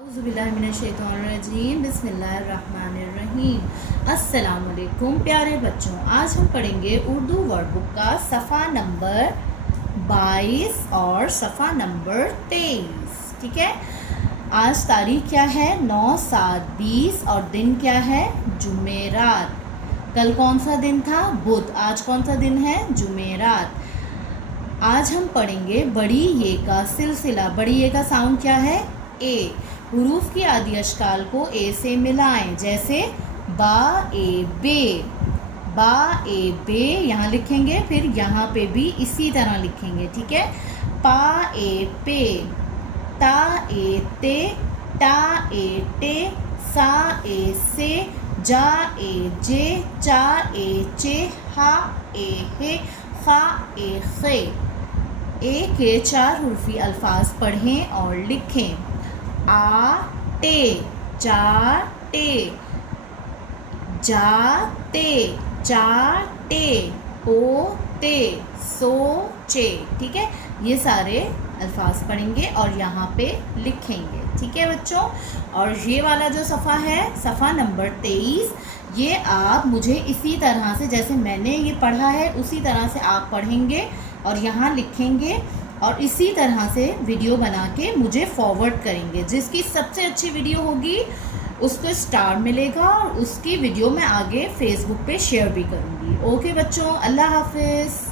औज़ुबिल्लाहिमिनश्शैतानिर्रजीम बिस्मिल्लाहिर्रहमानिर्रहीम। अस्सलाम वालेकुम प्यारे बच्चों, आज हम पढ़ेंगे उर्दू वर्कबुक का सफ़ा नंबर 22 और सफ़ा नंबर 23। ठीक है, आज तारीख क्या है? 9/7/20 और दिन क्या है? जुमेरात। कल कौन सा दिन था? बुध। आज कौन सा दिन है? जुमेरात। आज हम पढ़ेंगे बड़ी ये का सिलसिला। बड़ी ये का साउंड क्या है? ए। हुरूफ की आदि अशकाल को ए से मिलाएं, जैसे बा ए बे। बा ए बे यहाँ लिखेंगे, फिर यहाँ पे भी इसी तरह लिखेंगे। ठीक है, पा ए पे, ता ए ते, टा ए टे, सा ए से, जा ए जे, चा ए चे, हा ए हे, खा ए खे। ए के 4 हुर्फी अल्फाज पढ़ें और लिखें। आटे, चाटे, जाते, चाटे, पोते, सोचे। ठीक है, ये सारे अल्फाज पढ़ेंगे और यहाँ पे लिखेंगे। ठीक है बच्चों, और ये वाला जो सफ़ा है, सफ़ा नंबर 23, ये आप मुझे इसी तरह से, जैसे मैंने ये पढ़ा है उसी तरह से आप पढ़ेंगे और यहाँ लिखेंगे और इसी तरह से वीडियो बना के मुझे फॉरवर्ड करेंगे। जिसकी सबसे अच्छी वीडियो होगी उसको स्टार मिलेगा और उसकी वीडियो मैं आगे फेसबुक पे शेयर भी करूँगी। ओके बच्चों, अल्लाह हाफिज़।